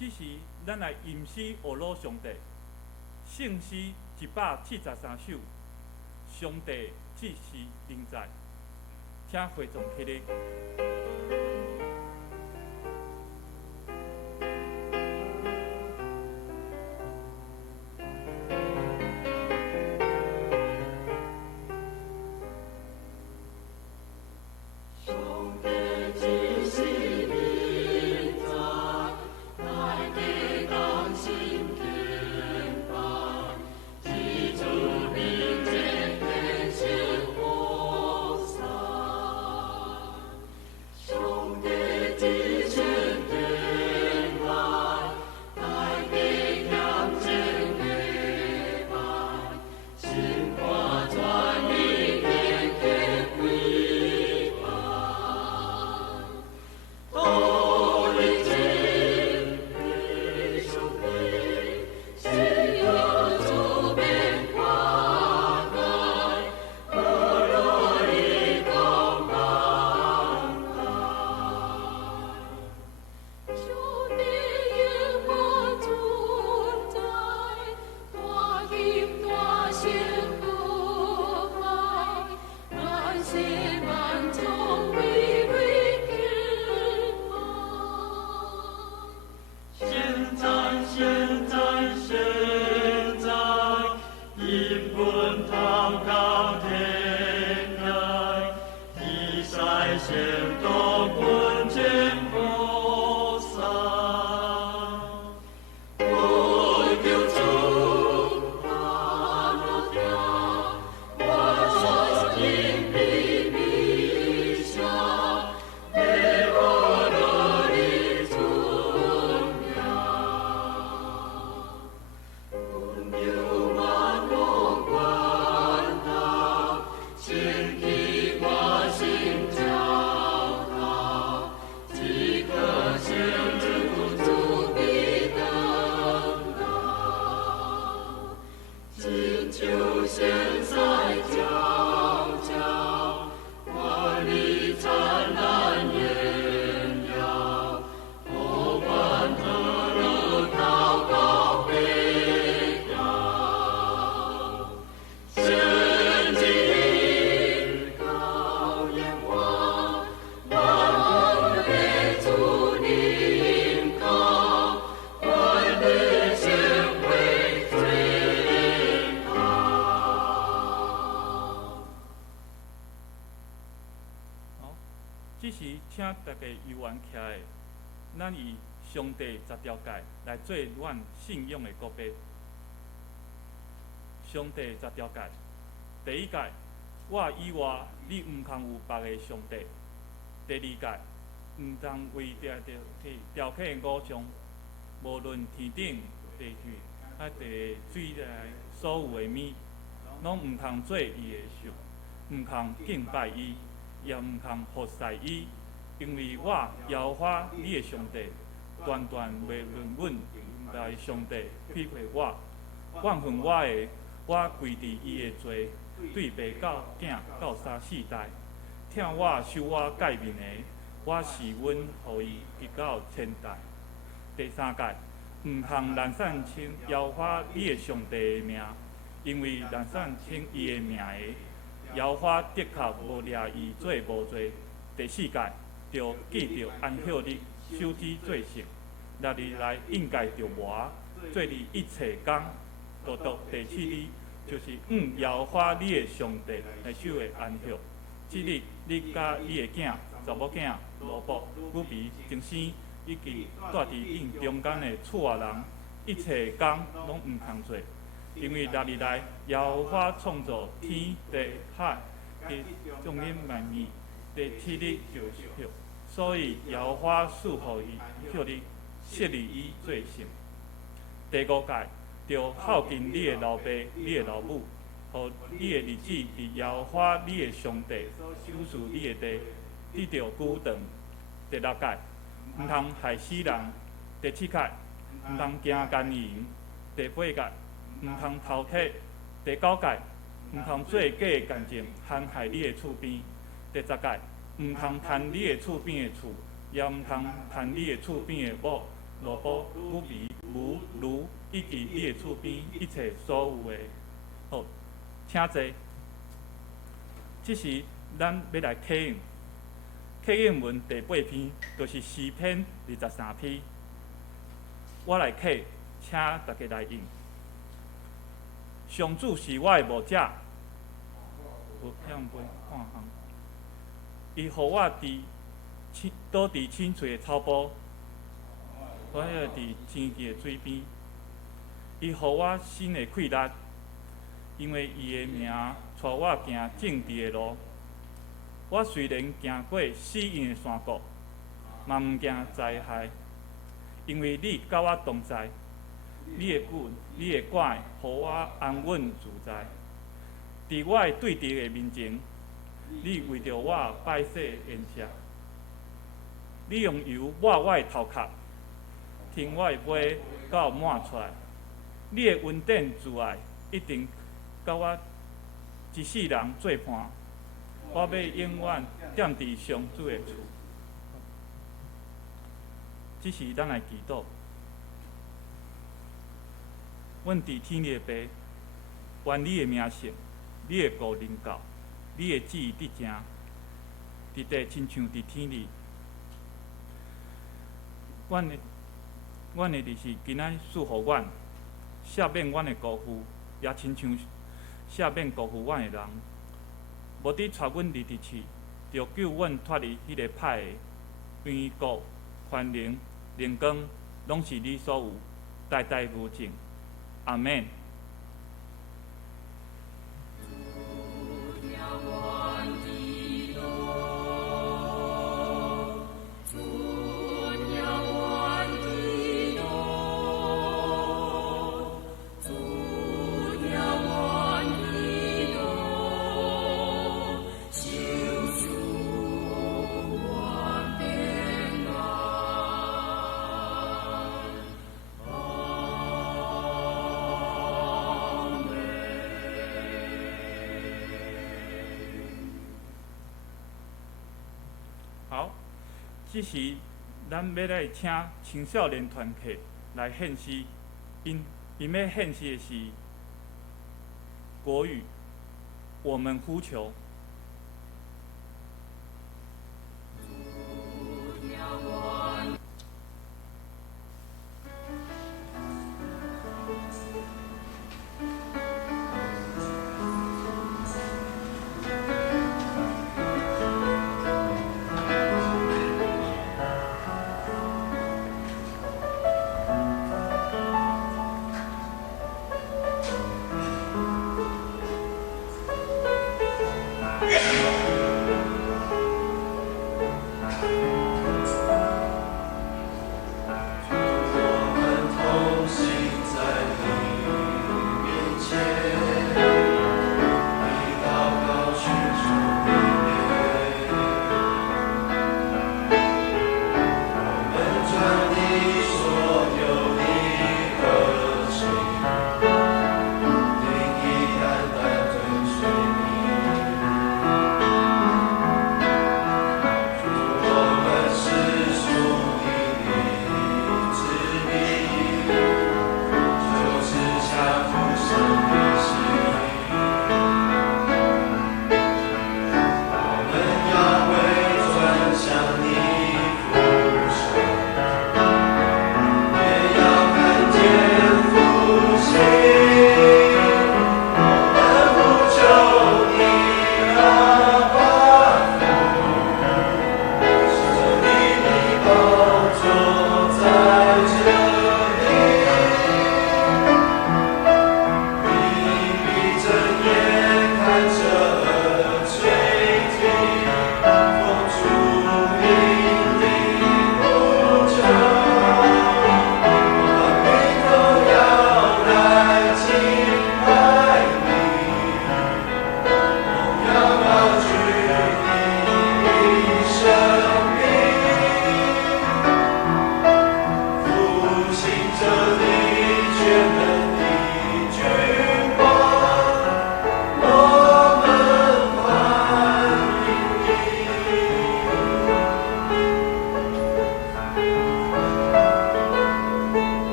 只是咱来吟诗学老上帝，圣诗173首，上帝只是仍在，请会众起立。只是请大家游玩起来，咱以上帝10条诫来做阮信仰的告白。上帝10条诫，第一诫，我以外你毋通有别个上帝。第二诫，毋通为雕刻偶像，无论天顶、地区、地水内所有的物，拢毋通做伊的像，毋通敬拜伊。也毋通服侍伊，因为我摇花你的上帝，断断袂论阮来上帝批评我，怨恨我的，我跪伫伊的罪，对爸到囝到3、4代，听我受我诫命的，我是阮互伊直到1000代。第三诫，毋通滥散称摇花你的上帝的名，因为滥散称伊的名的。摇花的确无掠伊做无罪。第四诫，着记着安息日，守之做圣。6日来应该着活，做你一切工。独第7日，就是摇花你的上帝来守的安息。即日你甲你的囝、查某囝、萝卜、牛皮、精生，以及住伫应中间的厝外人，一切工拢毋通做。因为6日来，耶和华创造天地海的众人万物，第7日就休，所以耶和华赐予伊休日，设立伊做圣。第5诫，着孝敬你的老爸、你的老母，互你的日子伫耶和华你的上帝守住你的地，你着久长。第6诫，毋通害死人。第7诫，毋通行奸淫。第8诫，毋通偷窃。第9诫，毋通做假的见证，陷害你的厝边。第10诫，毋通贪你的厝边的厝，也毋通贪你的厝边的某，萝卜、乳味、牛、驴，以及你的厝边一切所有的。好，请坐。这是咱要来启应。启应文第8篇，就是诗篇23篇。我来启，请大家来应。上主是我的牧者，有向背看项。伊互我倒伫清脆的草坡，我遐伫清气的水边。伊互我心的气力，因为伊的名带我行正直的路。我虽然行过死荫的山谷，嘛毋惊灾害，因为你甲我同在。你的棍、你的拐，互我安稳自在。伫我的对敌的面前，你为着我摆设筵席。你用油抹我的头壳，听我的杯到满出来。你的恩典慈爱一定甲我一世人作伴。我要永远踮伫上主的厝。这是咱来祈祷。阮伫天里的爸，愿你的名圣，你的国临到，你的旨意得成，伫地亲像伫天里。阮的就是今仔赐予阮，赦免阮的辜负，也亲像赦免辜负阮的人。无伫带阮入地去，就救阮脱离迄个歹的。愿国、权能、荣光，拢是你所有，代代无尽。阿免。好，这时咱要来请青少年团体来献诗，因要献诗的是国语，我们呼求。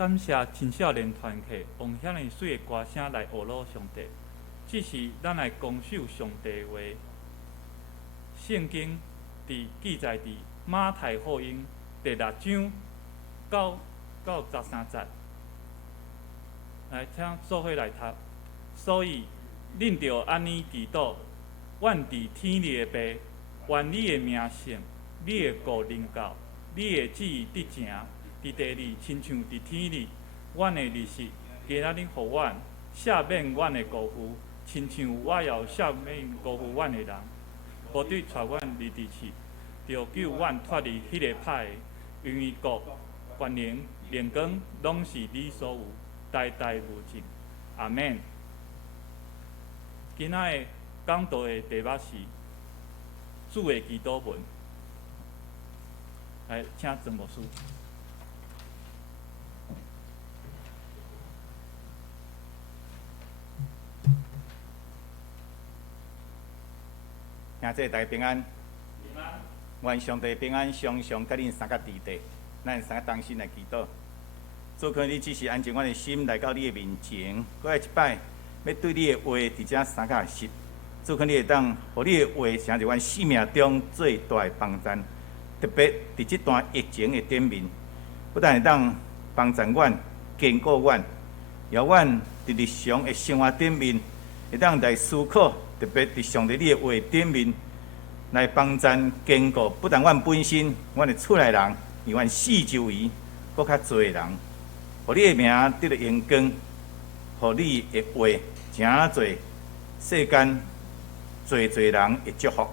感谢青少年团契用遐尼水的歌声来学罗上帝。只是咱来攻守上帝话。圣经记载伫马太福音第6章9到13节。来，请做伙来读。所以，恁着安尼祈祷：阮伫天里的爸，愿你的名圣，你的国临到，你的旨意得成，伫地里亲像伫天里。阮的日食，今仔日互阮，赦免阮的辜负，亲像我也赦免辜负阮的人。无对带阮入地去，着救阮脱离迄个歹的，因为国、权能、荣光，拢是你所有，代代无尽。阿免。今仔日讲道的题目是主的祈祷文。来，请曾牧师。兄弟大家平安，愿上帝平安常常甲恁三甲伫地，咱三个同心来祈祷。主可你只是安静阮的心来到你的面前，过来一摆，要对你的话伫遮三甲实。主可你会当，互你的话成就阮生命中最大的帮助，特别伫即段疫情的顶面，不但会当帮助阮、坚固阮，也阮伫日常的生活顶面，会当来思考。特别伫上帝你的话顶面来帮助坚固，不但阮本身，阮的厝内人，以阮四周围，搁较侪人，互你的名得到荣光，互你的话诚侪世间侪人的祝福。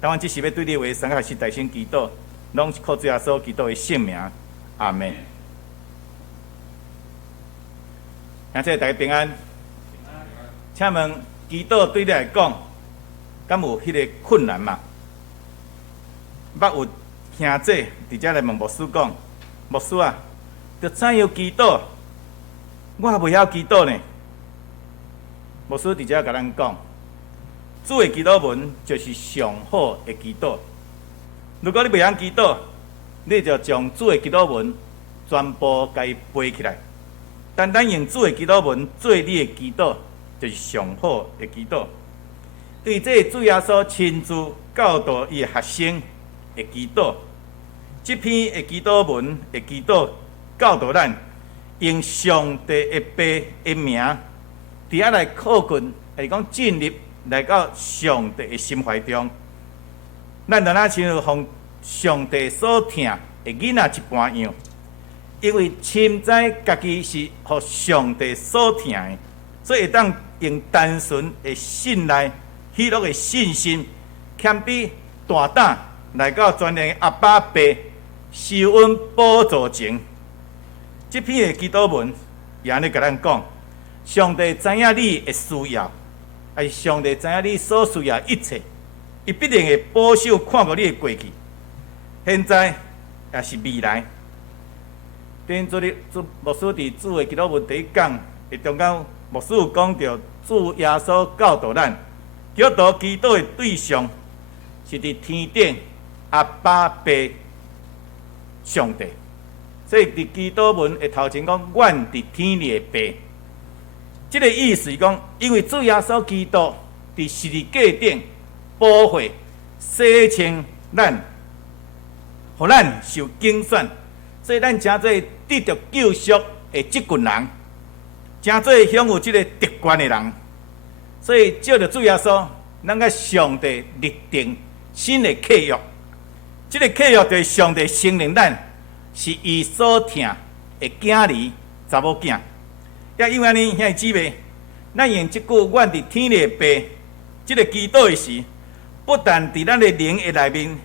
当阮即时要对你的话三个是大声祈祷，拢是靠主耶稣基督的圣名，阿门。感谢大家平安。请问。祈祷对你来讲，敢有迄个困难嘛？捌有兄弟伫遮来问牧师讲：牧师啊，着怎样祈祷？我也袂晓祈祷呢。牧师伫遮甲咱讲，主的祈祷文就是上好的祈祷。如果你袂晓祈祷，你就将主的祈祷文全部甲伊背起来，单单用主的祈祷文做你的祈祷。就是上好的祈祷，对这主耶稣亲自教导伊的学生的祈祷。这篇的祈祷文的祈祷教导咱用上帝的爸的名，伫遐来靠近，是讲进入来到上帝的心怀中。咱就若像互上帝所疼的囡仔一般样，因为深知家己是互上帝所疼的，所以会当。用单纯的信赖、喜乐的信心，谦卑大胆来到全能的阿爸爸受恩宝座前。这篇的祈祷文也安尼甲咱讲：上帝知影你的需要，是上帝知影你所需要一切，伊必定会保守看顾你的过去、现在也是未来。顶做牧师伫主的祈祷文第一讲的中间。牧师有讲到，主耶稣教导咱，基督徒祈祷的对象是伫天顶阿爸爸上帝。所以伫祈祷文的头前讲，阮伫天里的爸。这个意思是讲，因为主耶稣基督伫十字架顶保护、洗清咱，互咱受拣选，所以咱诚做得到救赎的即群人。诚做享有这个特权的人，所以照着主耶稣，咱甲上帝立定新的契约。这个契约就是上帝承认咱是伊所疼的囝儿、查某囝。也因为安尼，兄弟姊妹，咱用即句“阮伫天里的爸”这个祈祷的时，不但伫咱的灵的内面，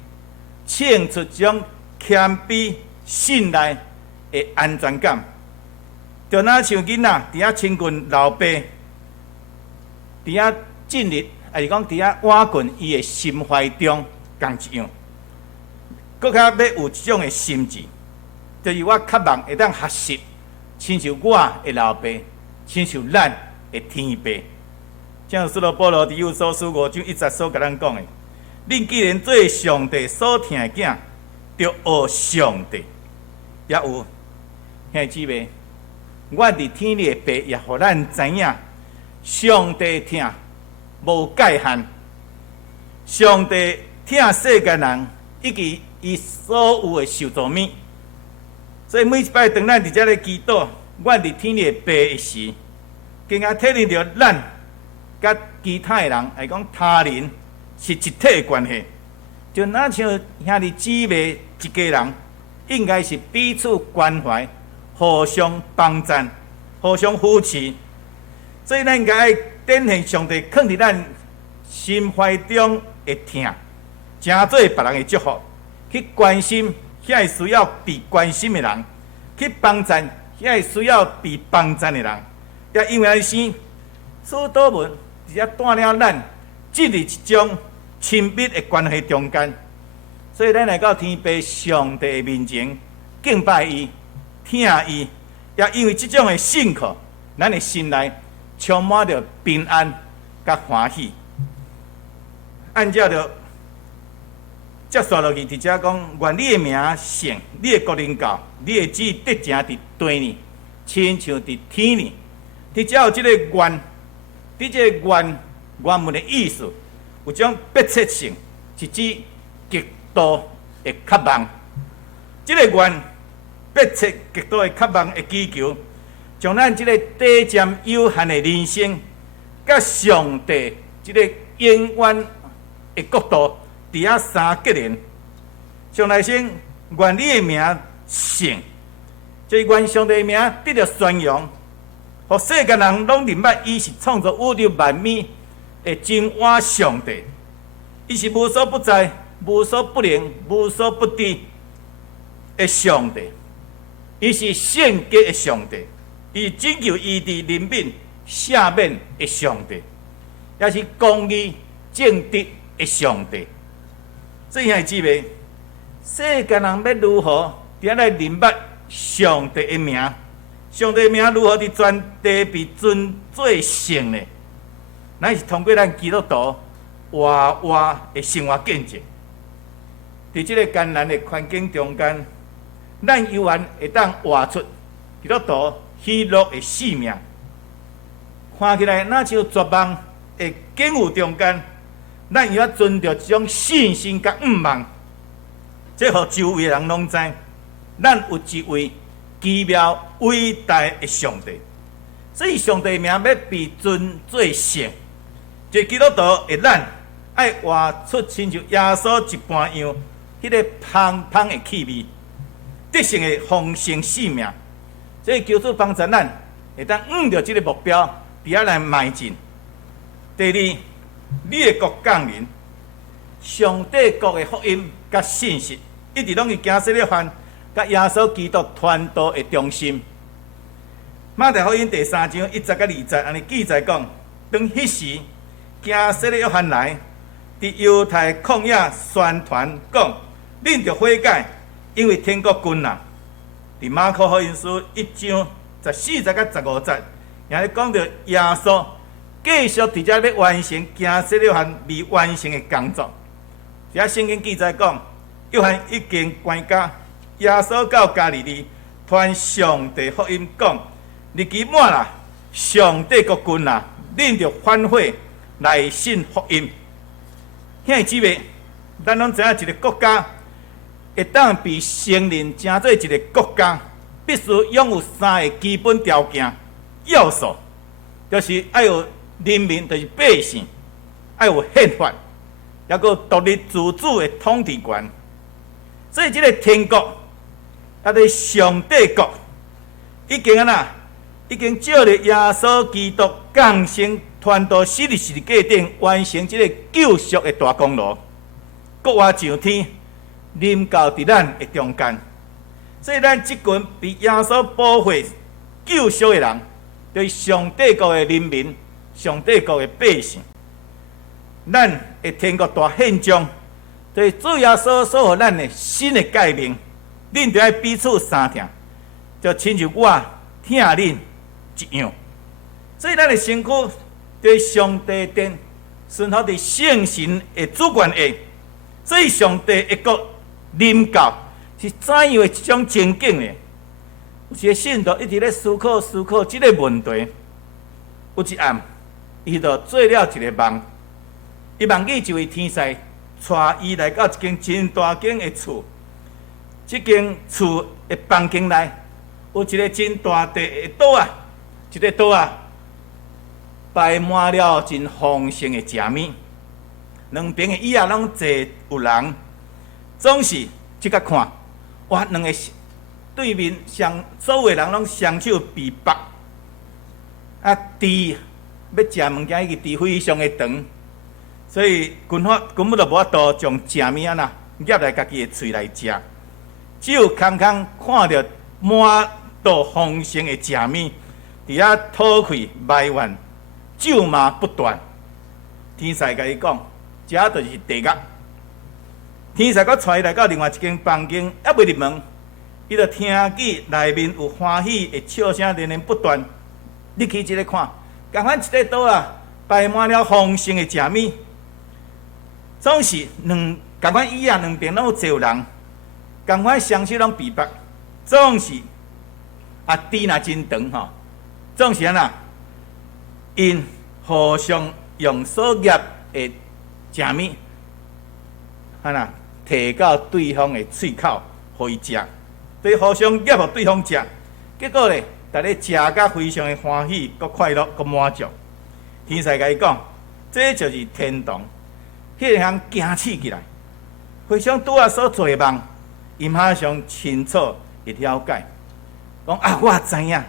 庆出种谦卑、信赖的安全感。就若像囡仔伫遐亲近老爸，伫遐进入，还是讲伫遐挖进伊的心怀中，共一样。搁较要有一种的心智，就是我渴望会当学习，亲像我的老爸，亲像咱的天父。正如使徒保罗伫以弗所书5章1节所甲咱讲的：恁既然做上帝所疼的囝，就学上帝。也有兄弟姊妹。我伫天里的爸也互咱知影，上帝疼无界限，上帝疼世间人，以及伊所有的受造物。所以每一摆当咱伫遮咧祈祷，我伫天里的爸的时，更加体认着咱甲其他的人，来讲他人是一体的关系。就若像兄弟姊妹一家人，应该是彼此关怀，互相帮衬，互相扶持。所以咱应该展现上帝藏伫咱心怀中的疼，诚做别人的祝福，去关心遐需要被关心的人，去帮衬遐需要被帮衬的人。也因为安尼，使徒们直接带领咱进入一种亲密的关系中间。所以咱来到天父上帝的面前，敬拜伊，听伊，也因为这种的信靠，咱的心内充满着平安甲欢喜。按照着接续落去，伫遮讲，愿你的名圣，你的国临到，你的旨得成伫地呢，亲像伫天呢。伫遮有即个愿，伫即个愿文的意思，有种迫切性，是指极度的渴望。即个愿迫切极度的渴望的祈求，将咱即个短暂有限的人生，甲上帝即个永远的国度，伫遐相结连。上来先，愿你的名圣，即愿上帝的名得到宣扬。互世间人拢明白，伊是创造宇宙万物的真活上帝，伊是无所不在、无所不能、无所不知的上帝，伊是圣洁的上帝，伊拯救伊伫人民赦免的上帝，也是公义正直的上帝。所以兄弟姊妹，世间人要如何伫来明白上帝的名？上帝的名如何伫全地被尊做圣呢？咱是通过咱基督徒活活的生活见证，伫这个艰难的环境中间，咱犹原会当活出基督徒喜乐的生命。看起来若像绝望的境遇中间，咱又要存着一种信心甲望，这互周围的人拢知，咱有一位奇妙伟大的上帝。所以上帝名要被尊做圣，即基督徒的咱爱活出亲像耶稣一般样，迄个芳芳的气味，得胜的丰盛生命。所以求主帮助咱，会当按着这个目标，伫遐来迈进。第二，你的国降临，上帝国的福音甲信息，一直拢是行色列番甲耶稣基督传道的中心。马太福音第3章1节甲2节，安尼记载讲，当迄时，行色列约翰来，伫犹太旷野宣传讲，恁着悔改，因为天国近啦。伫马可福音书1章14节甲15节，也咧讲着耶稣继续伫遮要完成行色列约翰未完成的工作。遮圣经记载讲，约翰已经关家，耶稣到加利利传上帝福音讲，日期满啦，上帝国近啦，恁着反悔来信福音。兄弟姊妹，咱拢知影一个国家会当被承认成做一个国家，必须拥有3个基本条件要素，就是要有人民，就是百姓，要有宪法，也有独立自主的统治权。所以，这个天国，对上帝国，已经照着耶稣基督降生、传道死里死价顶，完成这个救赎的大功劳。国话上天，临到伫咱的中间。所以，咱这群被耶稣保护、救赎的人，对上帝国的人民、上帝国的百姓，咱的天国大宪章，对主耶稣所予咱的新的诫命，恁着爱彼此相疼，就亲像我疼恁一样。所以，咱的身躯对上帝殿，顺服伫圣神的主权下。所以，上帝的国临到是怎样的一种情景呢？有一个信徒一直咧思考即个问题。有一暗，伊就做了一个梦，伊梦见一位天使带伊来到一间真大间的厝。即间厝的房间内有一个真大地的桌啊，即个桌啊摆满了真丰盛的食物，两边的椅仔拢坐有人，总是即个看，哇，两个对面所有人拢双手被绑，啊，箸要食物件，伊个箸非常的长，所以根本就无法度将食物啊夹来家己的喙来食。只有空看到满肚丰盛的食物，伫遐吐气埋怨，咒骂不断。天使甲伊讲，这就是地狱。天使佫带伊来到另外一间房间，还未入门，伊就听见内面有欢喜的笑声连连不断。你去即个看，共款一个桌啊，摆满了丰盛的食物，总是共款椅啊两边拢有坐人。共款双手拢被绑，总是箸若真长吼，总是因互相用所夹的食物，摕到对方的喙口，互伊食，对互相夹互对方食，结果咧，大家食甲非常的欢喜，佮快乐，佮满足。天使甲伊讲，这就是天堂，迄个人惊起起来，非常拄啊所做的梦。伊马上清楚会了解，讲啊，我知影，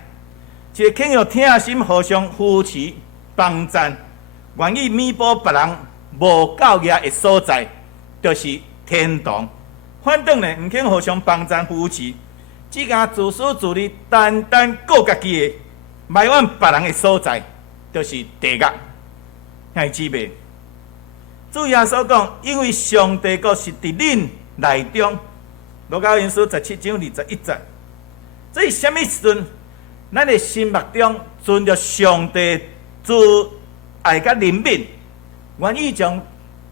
一个肯用疼心互相扶持帮赞，愿意弥补别人无教业的所在，就是天堂。反倒呢，毋肯互相帮赞扶持，只敢自私自利，单顾家己的，埋怨别人的所在，就是地狱。兄弟姊妹，主耶稣讲，因为上帝国是伫恁内中。路加福音书17章21节，这是什么时阵？咱的心目中存着上帝自爱甲怜悯，愿意将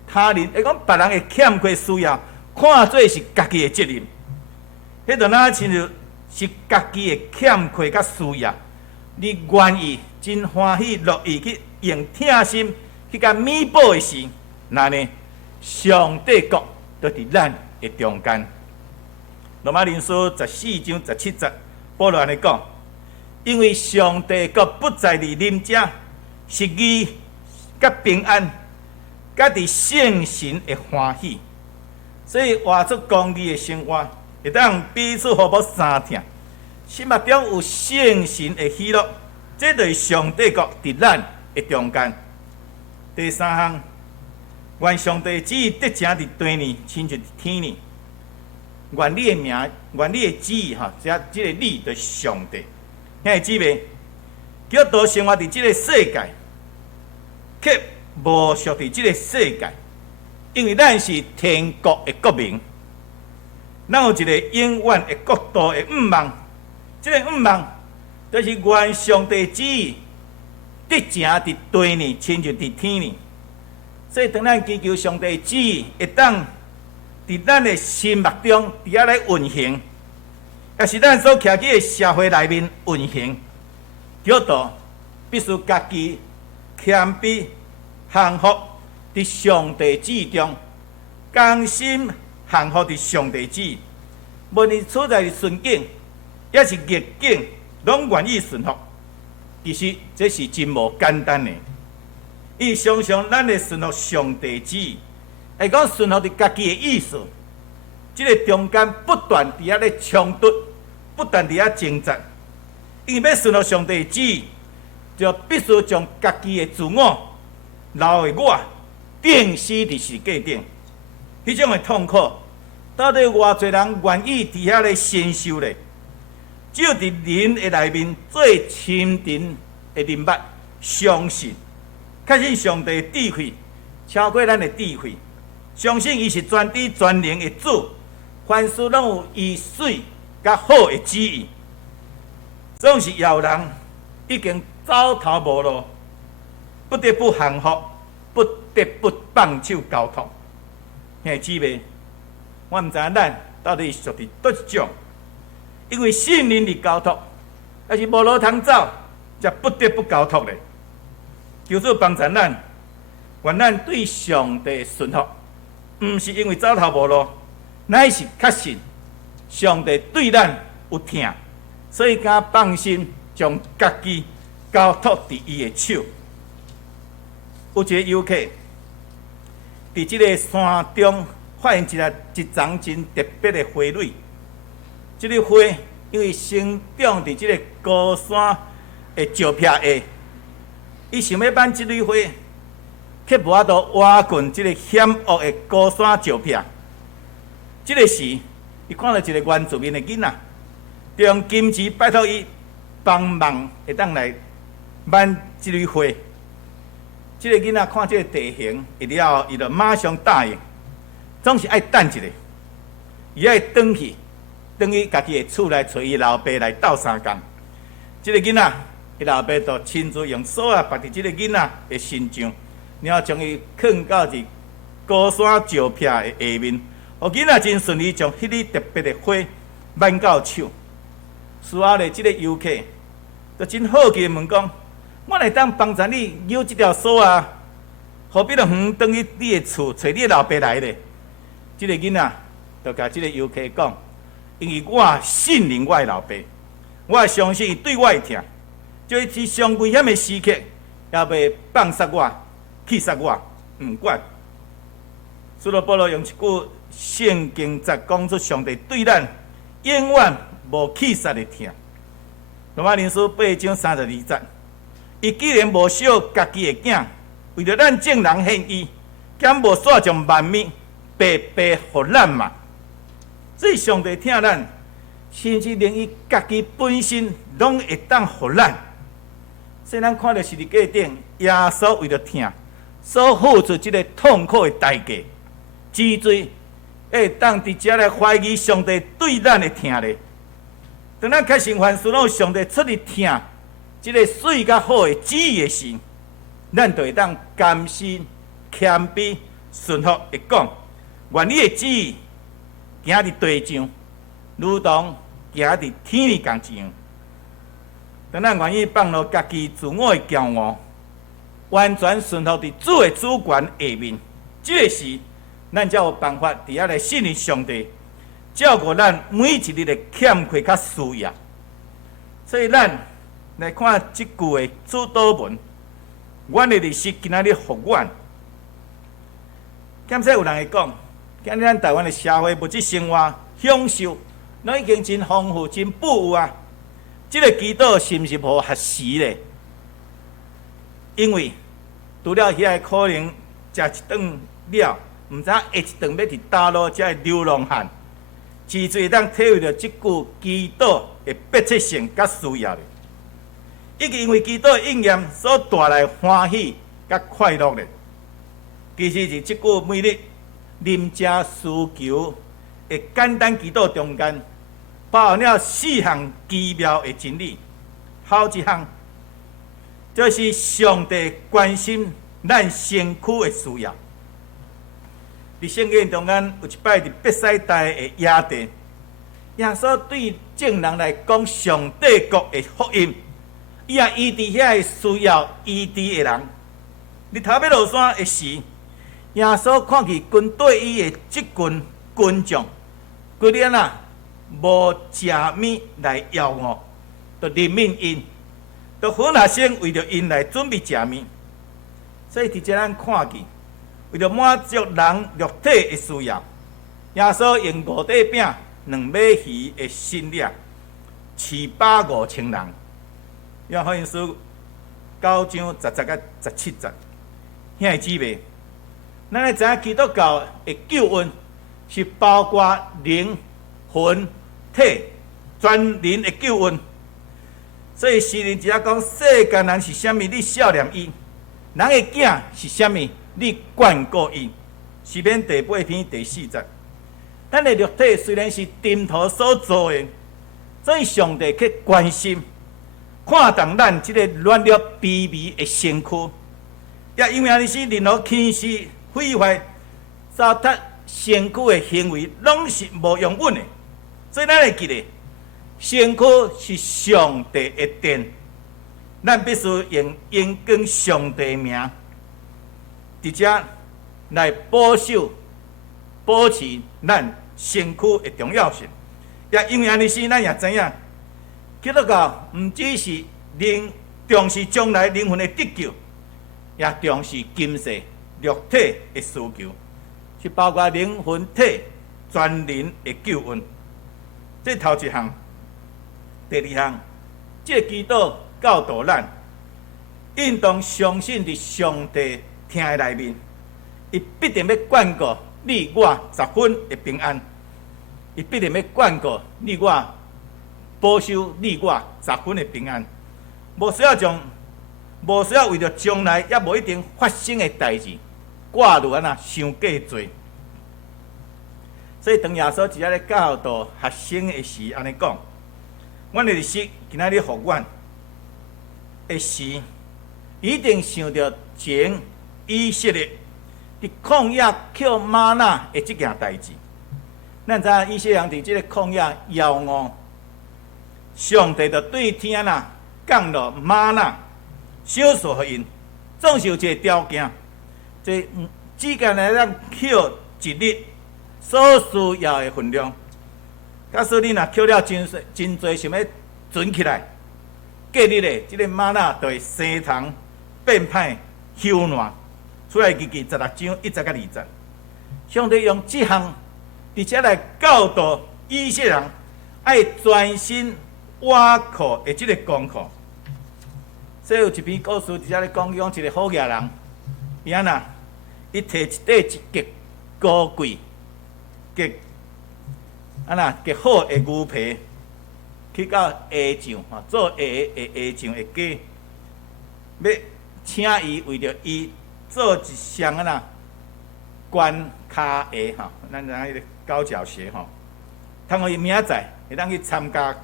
他人，会讲别人的欠缺需要，看作是家己的责任。迄阵啊，亲像是家己的欠缺甲需要，你愿意真欢喜乐意去用疼心去甲弥补的时，那呢，上帝国就伫咱的中间。罗马人书14章17节，保罗安尼讲：因为上帝国不在你恁遮，是义、甲平安、甲伫圣神的欢喜，所以活出公义的生活，会当彼此互补相疼，心目中有圣神的喜乐，这就是上帝国伫咱的中间。第三项，愿上帝旨意得成伫地呢，亲像伫天呢。愿你的名，愿你的旨意哈，即个你就是上帝。兄弟姊妹，基督徒生活伫即个世界，却无属伫即个世界，因为咱是天国的国民，咱有一个永远的国度的愿望。即个愿望就是愿上帝旨意得成伫地呢，亲像伫天呢。所以当咱祈求上帝旨意，会当伫咱的心目中，伫遐来运行，也是咱所徛起的社会内面运行。基督徒必须家己谦卑、降服伫上帝旨意中，甘心降服伫上帝旨意。无论处在顺境，也是逆境，拢愿意顺服。其实这是真无简单的，因为常常咱会顺服上帝旨意。会讲顺服伫家己的意思，即个中间不断伫遐咧冲突，不断伫遐挣扎。因为要顺服上帝的旨意，就必须将家己的自我、老的我钉死伫世界顶。迄种的痛苦，到底偌侪人愿意伫遐咧承受咧？只有伫人的内面最深沉的明白、相信，确信上帝的智慧超过咱的智慧。相信伊是全知全能的主，凡事拢有伊水甲好的旨意。总是有人已经走投无路，不得不降服，不得不放手交托。兄弟姊妹，我毋知影咱到底属于倒一种，因为信任而交托，要是无路通走，才不得不交托咧。求主帮助咱，愿咱对上帝顺服，毋是因为走投无路，乃是确信上帝对咱有疼，所以敢放心将家己交托伫伊的手。有一个游客，伫即个山中发现一丛真特别的花蕊。即个花因为生长伫即个高山的石壁下，伊想要挽即蕊花，却无法度挖进即个险恶的高山石壁。即个时，伊看到一个原住民的囡仔，就用金钱拜托伊帮忙，会当来挽即蕊花。即个囡仔看即个地形，会了后，伊就马上答应。总是爱等一下，伊爱转去家己的厝内找伊老爸来斗相共。即个囡仔，伊老爸就亲自用锁啊绑伫即个囡仔的身上，然后将伊藏到伫高山石壁的下面，互囡仔真顺利将迄粒特别的花挽到手。事后咧，即个游客就真好奇问讲：我会当帮助你扭即条锁啊？何必就远转去你的厝找你的老爸来咧？即个囡仔就甲即个游客讲：因为我信任我的老爸，我相信伊对我会疼，就伊上危险的时刻，也袂放杀我、气杀我，毋管。使徒保罗用一句圣经则讲出上帝对咱永远无气杀的疼。罗马人书8章32节，伊既然无惜家己的囝，为着咱众人献伊，敢无煞将万物白白互咱嘛？所以上帝疼咱，甚至连伊家己本身拢会当互咱。所以咱看到十字架顶，耶稣为着疼，所付出即个痛苦的代价，之罪会当伫遮来怀疑上帝对咱的疼咧。当咱确信凡事拢有上帝出力疼，即个水较好的旨意的时，咱就会当甘心、谦卑、顺服的讲，愿你的旨意行伫地上，如同行伫天里共一样。当咱愿意放落家己自我的骄傲，完全顺服伫主的主权下面，即个时，咱才有办法伫遐来信任上帝，照顾咱每一日的欠缺甲需要。所以咱来看即句的主祷文，阮的日式今仔日复原。检说有人会讲，今日咱台湾的社会物质生活享受，拢已经真丰富、真富有啊。即个祈祷是毋是无合时咧？因为除了遐可能食一顿了，毋知下一顿要伫倒落才会流浪汉，之最当体会到即句祈祷的迫切性甲需要咧。已经因为祈祷应验所带来欢喜甲快乐咧。其实是即句每日临家需求的简单祈祷中间，包含了4项奇妙的真理。头一项就是上帝关心咱身躯的需要。伫圣经中间有一摆伫伯西大的野地，耶稣对众人来讲上帝国的福音，伊也医治遐个需要医治的人。日头要落山的时，耶稣看见跟对伊的即群群众，规日啊无食物来邀我，就怜悯因，就好拿先为着因来准备食物。所以伫遮咱看见，为着满足人肉体的需要，耶稣用5块饼、2尾鱼的心力，饲85000人。约翰福音9章10到17节，兄弟姊妹，咱要知影基督教的救恩是包括灵、魂、体全人的救恩。所以诗人只啊讲，世间人是啥物，你孝念伊；人的囝是啥物，你眷顾伊。诗篇第8篇第4节。咱的肉体虽然是尘土所造的，所以上帝去关心、看重咱这个软弱卑微的身躯，也因为安尼是任何轻视、毁坏、糟蹋身躯的行为，拢是无用稳的。所以咱会记得，身躯是上帝的殿，咱必须用引讲上帝名，伫遮来保守、保持咱身躯的重要性。也因为安尼时，咱也知影，基督教毋只是重视将来灵魂的得救，也重视今世肉体的需求，是包括灵魂体全人的救恩。这头一项，第二项，这个祈祷教导咱，应当相信伫上帝听的内面，伊必定要眷顾你我10分的平安，伊必定要眷顾你我，保守你我10分的平安，无需要为着将来也无一定发生的代志，挂入安那想过多。所以当耶稣直接咧教导学生的时，安尼讲，阮的日式今仔日互阮的时，一定想到前以色列伫旷野捡玛纳的这件代志。咱知影以色列人伫这个旷野遥望，上帝就对天啊降落玛纳，赏赐互因，总是有一个条件，即只间来咱捡一日所需要的分量。假使你若捡了真多，想要存起来，隔日咧，这个玛纳就会生虫变歹、朽烂，出来16章1节到2节。上帝用这项，而且来教导以色列人爱专心挖苦的这个功课。所以有一篇故事，伫遮咧讲一个好野人，伊安那，伊摕一块极高贵、极好的牛皮，去到下象做下象的鸡，要请伊为着伊做一双安那关卡鞋咱知影迄个高脚鞋通互伊明仔会当去参加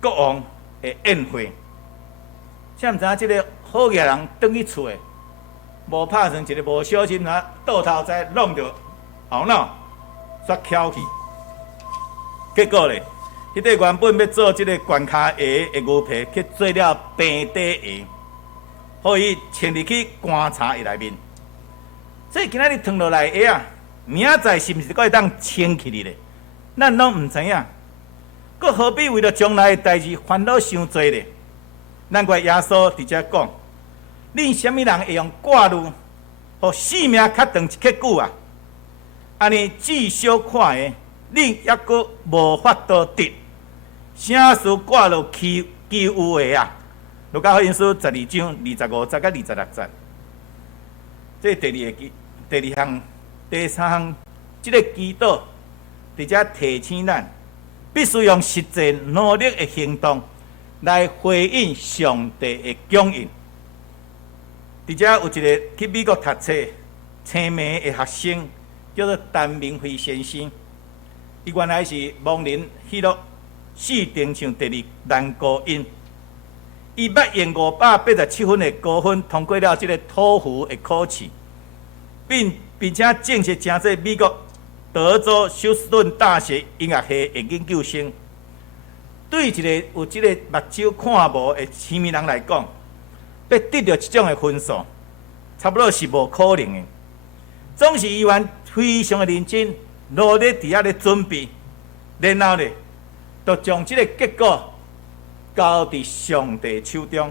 国王的宴会。谁毋知影即个好野人转去厝诶，无拍算一个无小心倒头栽弄着后脑煞翘去。结果咧，迄块原本要做即个关卡鞋的牛皮，去做了平底鞋，互伊穿入去棺材内面。所以今仔日烫落来的鞋明仔是毋是阁会当穿起哩咧？咱拢毋知影。阁何必为了将来的代志烦恼伤多咧？难怪耶稣伫遮讲：恁什么人会用挂路，互性命较长一刻久啊？安尼至少看的，恁抑阁无法度得，啥事挂路去求有的啊？路加福音书12章25节到26节。这第二项、第三项，这个祈祷伫遮提醒咱，必须用实际努力的行动来回应上帝的供应。伫遮有一个去美国读册青梅的学生，叫做陈明辉先生。伊原来是盲人喜乐4等奖第2男高音，伊捌用587分的高分通过了这个托福的考试，并且正式成做美国德州休斯顿大学音乐系的研究生。对一个有这个目睭看无的青面人来讲，要得到这种的分数，差不多是无可能的。总是伊原非常的认真，努力伫遐咧准备，然后咧，就将这个结果交伫上帝手中。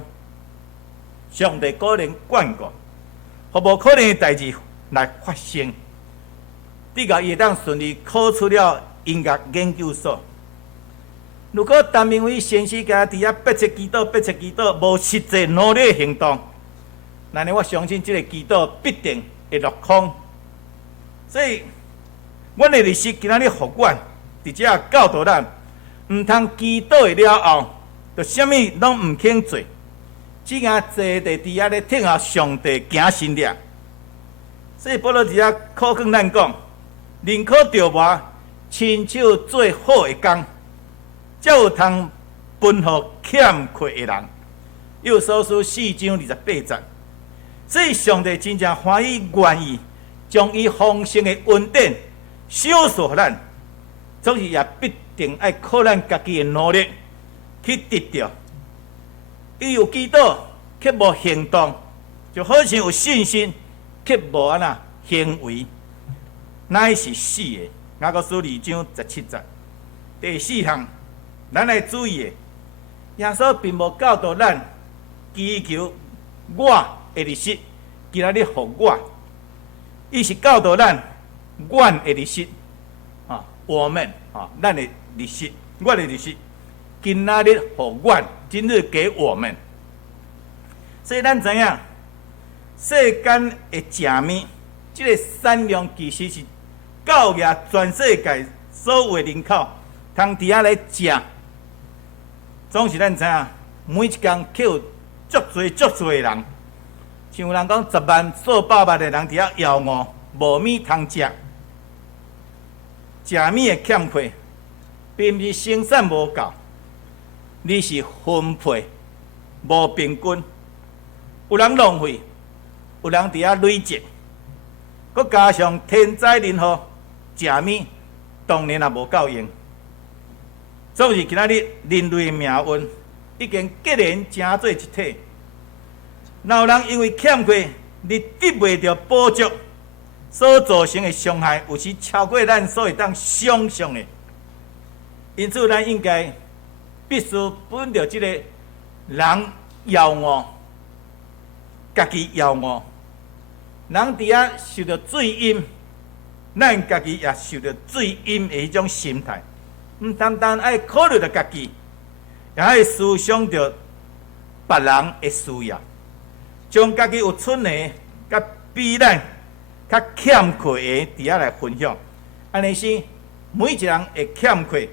上帝可能眷顾，互无可能的代志来发生。第个伊会当顺利考出了音乐研究所。如果陈明辉先生家伫遐迫切祈祷，无实际努力行动，那呢，我相信这个祈祷必定会落空。所以，阮的历史今仔日互阮伫遮教导咱，毋通祈祷了后，就啥物拢毋肯做，只敢坐伫遐咧听候上帝行神力。所以保罗伫遐考劝咱讲，宁可着磨，亲手做好的工，才有通分互欠缺的人。又所书4章28节。所以上帝真正欢喜愿意将伊丰盛的恩典赏赐予咱，总是也必定爱靠咱家己的努力去得到。伊有祈祷，却无行动，就好像有信心，却无行为，乃是死的。雅各书2章17节。第4项，咱来注意的，耶稣并无教导咱祈求我的日息，今仔日互我，伊是教导咱阮的日息，我们咱的日息，我的日息，今仔日互阮，今日给我们。所以咱知影，世间的食物，这个产量其实是教育全世界所有的人口，通伫遐来食。总是咱知影，每一工去有足多的人，像有人讲10万、数百万的人伫遐摇饿，无米通食。食米的欠缺，并不是生产无够，而是分配无平均。有人浪费，有人伫遐累积，佮加上天灾人祸，食米当然也无够用。总是今仔日人类的命运已经结连成做一体。若有人因为欠缺而得袂到补助，所造成的伤害，有时超过咱所会当想象的。因此，咱应该必须本着这个人要饿，家己要饿，人伫遐受到罪阴，咱家己也受到罪阴的迄种心态。唔单单爱考虑到家己，也爱思想到别人的需要，将家己有剩的，甲比咱较欠缺的伫遐来分享。安尼是每一人会欠缺，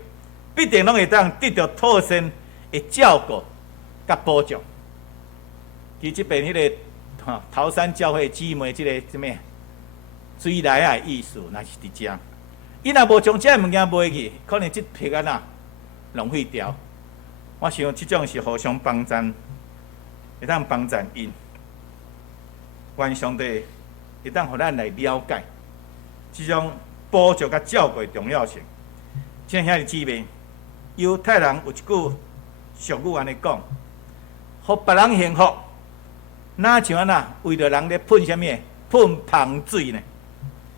必定拢会当得到妥善的照顾甲补助。其即边迄个桃山教会姊妹即个什么水来啊意思，若是伫遮。伊若无将这物件买去，可能即批浪费掉。我想即种是互相帮衬，会当帮衬因。愿上帝会当互咱来了解即种补助甲照顾的重要性。亲爱的姊妹，犹太人有一句俗语安尼讲：，互别人幸福，哪像为着人咧喷啥物？喷芳水呢？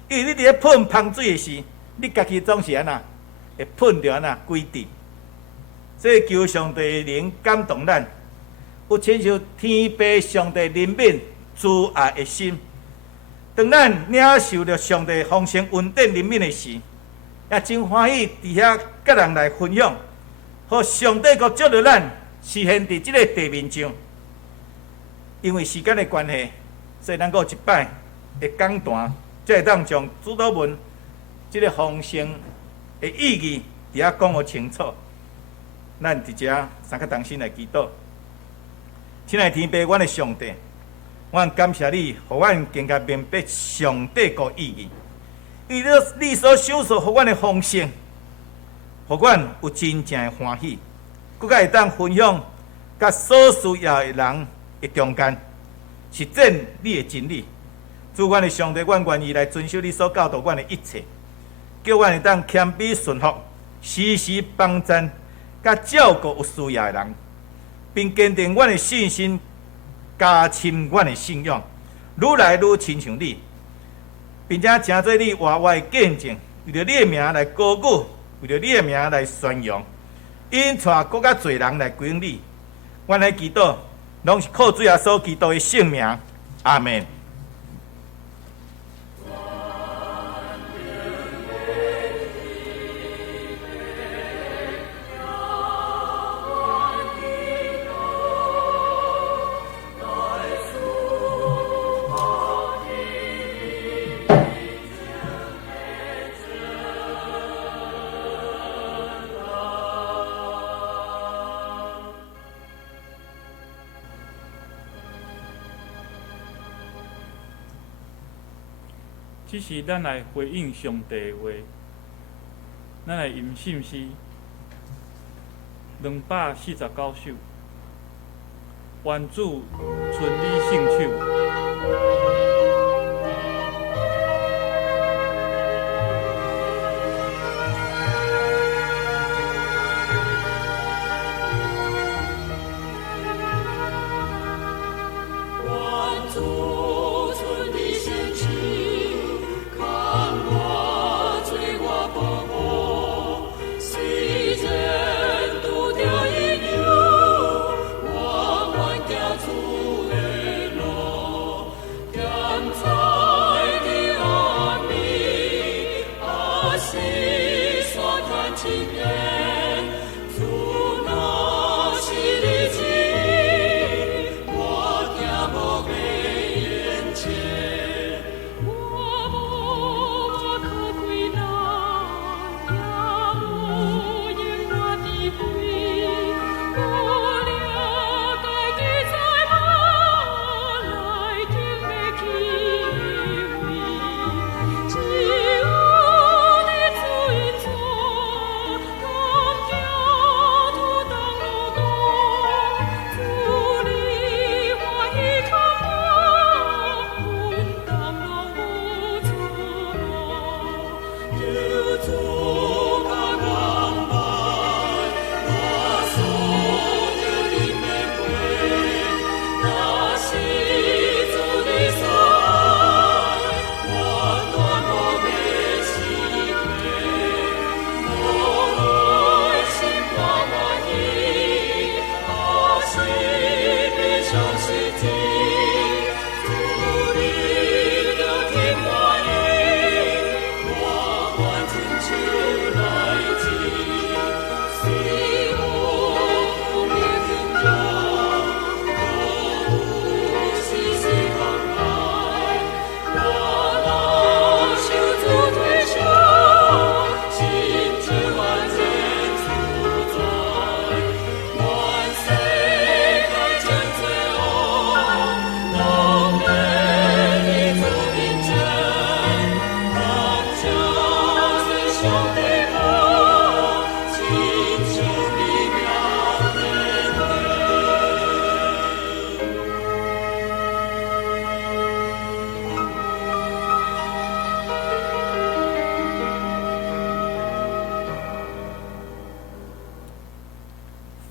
因为你伫咧喷芳水的时，你家己总是会喷着鬼滴。所以求上帝的灵感动咱，有亲像天父上帝怜悯慈爱的心。当咱领受着上帝丰盛恩典怜悯的时，也真欢喜伫遐甲人来分享，互上帝国接着咱实现伫即个地面上。因为时间的关系，所以咱阁有一摆会讲段，才会当将主祷文即个丰盛的意义伫遐讲互清楚。咱伫遮三较同心来祈祷。亲爱的天父，阮的上帝，阮感谢你，互阮更加明白上帝个意义。因为你所享受互阮的丰盛，互阮有真正的欢喜，佮会当分享，甲所需要的人的中间，实践你的真理。主阮的上帝，阮愿意来遵守你所教导阮的一切，叫阮会当谦卑顺服，时时帮衬，甲照顾有需要的人，并坚定阮的信心，加深阮的信仰，愈来愈亲像你，并且成做你活活的见证，为着你的名来高举，为着你的名来宣扬，引带更较侪人来归你。阮来祈祷，拢是靠主耶稣基督的圣名，阿门。只是咱来回应上帝的话，咱来吟信诗249首，愿主存你圣手。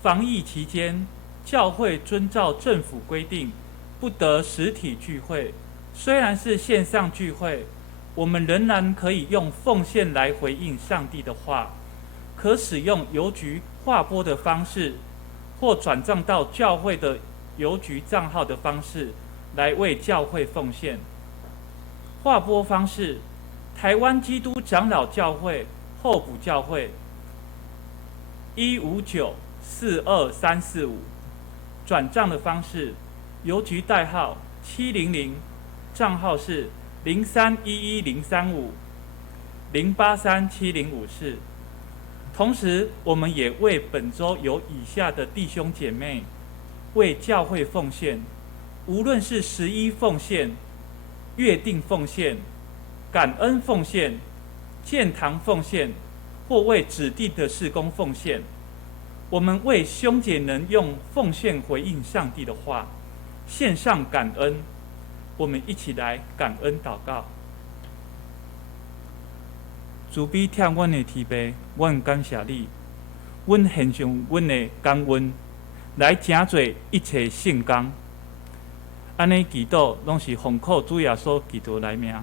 防疫期间，教会遵照政府规定，不得实体聚会。虽然是线上聚会，我们仍然可以用奉献来回应上帝的话，可使用邮局划拨的方式，或转账到教会的邮局账号的方式，来为教会奉献。划拨方式：台湾基督长老教会候补教会159-42345，转账的方式：邮局代号700，账号是03110350837054。同时，我们也为本周有以下的弟兄姐妹为教会奉献，无论是11奉献、约定奉献、感恩奉献、建堂奉献，或为指定的事工奉献。我们为兄姐能用奉献回应上帝的话，献上感恩。我们一起来感恩祷告。慈悲疼阮的天父，阮感谢你，阮献上阮的感恩，来成做一切圣工。安尼祈祷，拢是奉靠主耶稣基督来名，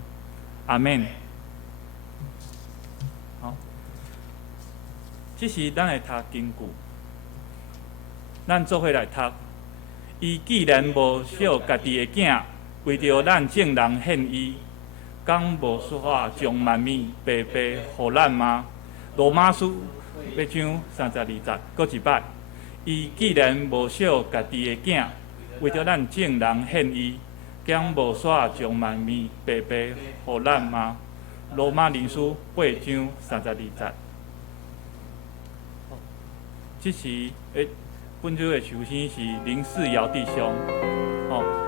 阿门。好，这是咱来读经句，咱做伙来读。伊既然无惜家己的囝，为着咱众人献伊。敢无说话将万民白白互咱吗？罗马书8章32节，搁一摆。伊既然无惜家己的囝，为着咱众人献伊，敢无说话将万民白白互咱吗？罗马人书8章32节。这是本周的寿星是林世尧弟兄，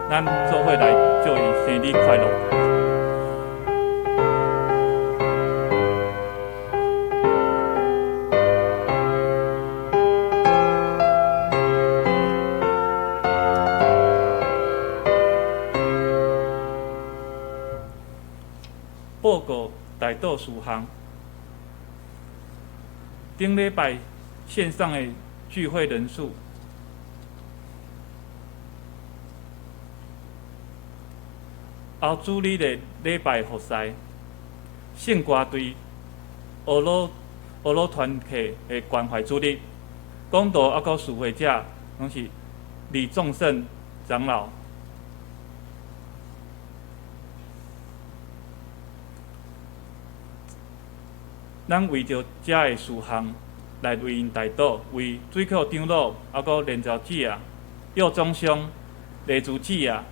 咱做伙来祝伊生日快乐。报告大道事项。顶礼拜线上的聚会人数，后主日的礼拜复赛，圣歌队俄罗团契的关怀主日，讲道啊，佮属会者拢是李仲胜长老。咱为着遮个事项来为因代祷，为水库长老、啊佮连朝姊啊、佑忠兄、雷竹姊啊、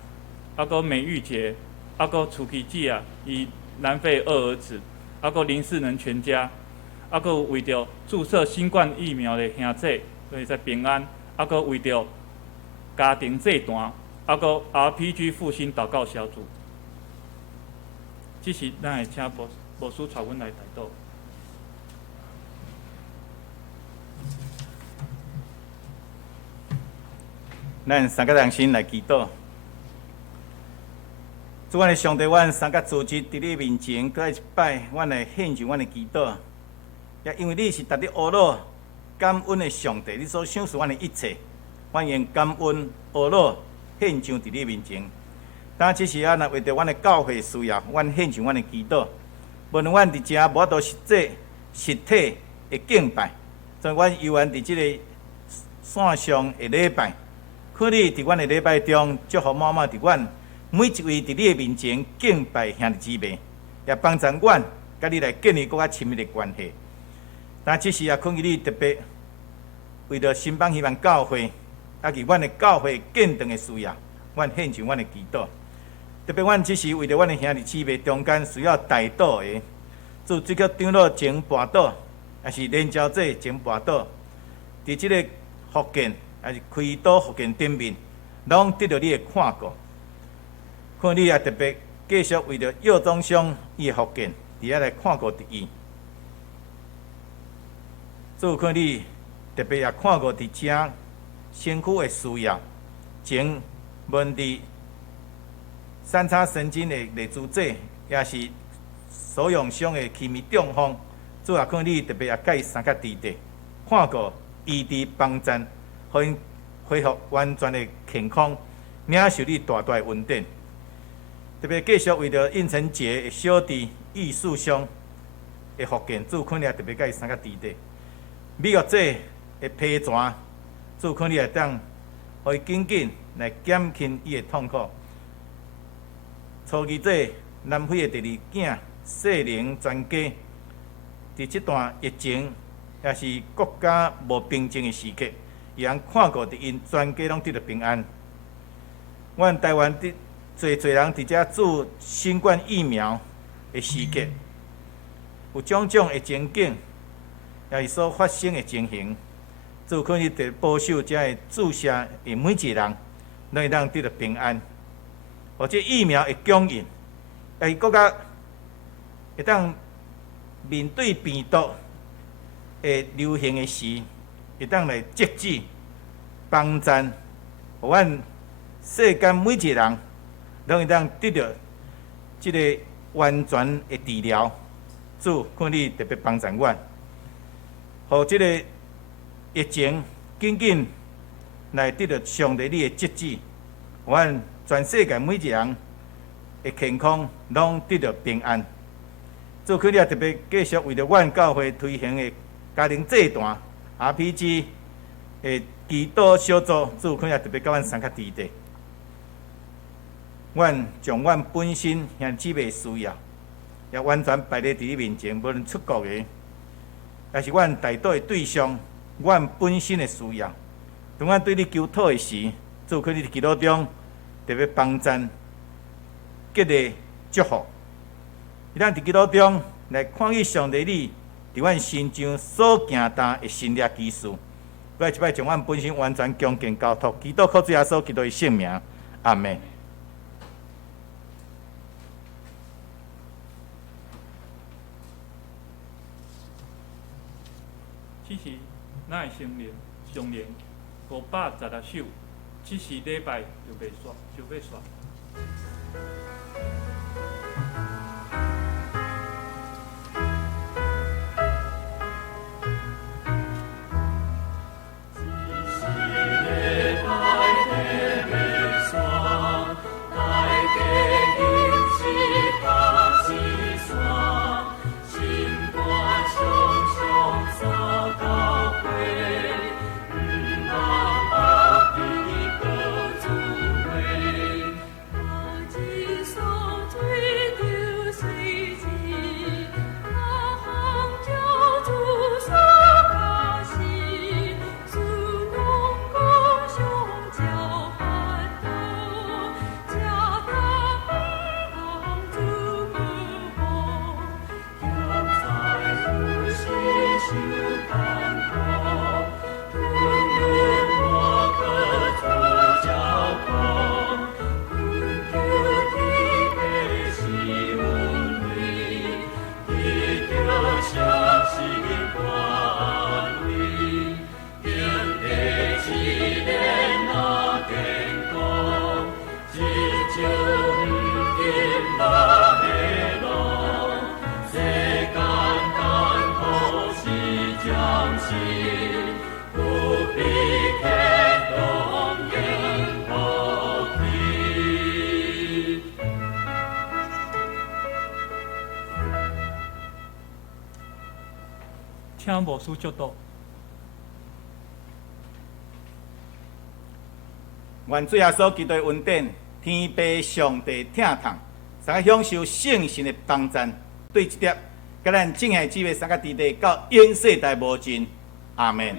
啊佮美玉姐、啊佮楚琪姊啊，伊南非2儿子，啊佮林世能全家，啊佮为着注射新冠疫苗的兄弟，所以在平安，啊佮为着家庭这段，啊佮 RPG 复兴祷告小组，这是咱会请牧师带阮来代祷。咱三个人先来祈祷。主，阮的上帝，阮三个组织伫你面前，再一摆，阮来献上阮的祈祷。也因为你是值得阿罗感恩的上帝，你所赏赐阮的一切，阮愿感恩阿罗献上伫你面前。当这时啊，若为着阮的教会需要，阮献上阮的祈祷。无论阮伫遮无法度实体的敬拜，所以阮犹原伫即个线上的礼拜。可你伫阮的礼拜中，祝福满满伫阮每一位伫你的面前敬拜兄弟姊妹，也帮助阮甲你来建立更加亲密的关系。但这时也恳求你特别为着新邦希望教会，也是阮的教会建堂的需要，阮献上阮的祈祷。特别阮这时为着阮的兄弟姊妹中间需要代祷的，自这个长老前跋倒，也是连招者前跋倒，伫即个福建。还是开刀福建顶面，拢得到你的看顾。看你也特别继续为着药中兄伊的福建，伫遐来看顾伫伊。做看你特别也看顾伫遮身躯的需要，前问伫三叉神经的内主者，也是所用伤的气味中风。做也看你特别也甲伊三甲弟弟看顾医治帮助。互因恢复完全的健康，领受你大大的恩典。特别继续为着应承节的小弟艺术兄的福建，主劝你特别甲伊三个弟弟。美国这的批传，主劝你来当，互伊紧紧来减轻伊的痛苦。初二这南非的第二囝世灵专家，伫即段疫情也是国家无平静的时刻，伊通看顾伫因全家拢得到平安。阮台湾的侪人伫遮注新冠疫苗的时刻，有种种的情景，也是所发生的情形。主劝你得保守遮的注射的每一个人，拢会当得到平安。或者疫苗的供应，也是国家会当面对病毒的流行的时，会当来节制、帮赞，互阮世间每一个人拢会当得到即个完全的治疗。主劝你特别帮赞阮，互即个疫情紧紧来得到上帝你的节制，互阮全世界每一个人的健康拢得到平安。主劝你特别继续为着阮教会推行的家庭祭坛 RPG 的祈祷小组，主劝你特别甲阮三个弟弟。阮将阮本身兄姊妹需要，也完全摆在你面前，无论出国的，也是阮大祷的对象，阮本身的需要。当阮对你求讨的时，主劝你伫祈祷中特别帮赞、激励、祝福。伊咱伫祈祷中来看见上帝你伫阮身上所行担的新约基础。我一摆将阮本身完全恭敬交托，祈祷靠主耶稣基督的圣名，阿门。此时，咱的圣灵上灵516首，这是礼拜就要煞。请牧师祝祷。愿主耶稣基督的恩典，天父上帝疼痛，三个享受圣神的帮赞，对这点，甲咱正爱姊妹三个弟弟到永世代无尽，阿门。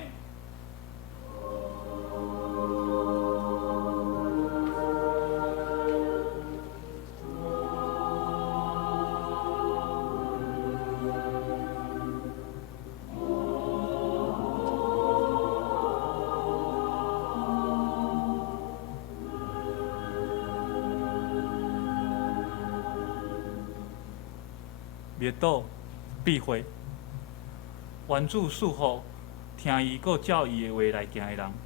灭倒必会，愿主赐福听伊，佮照伊的话来行的人。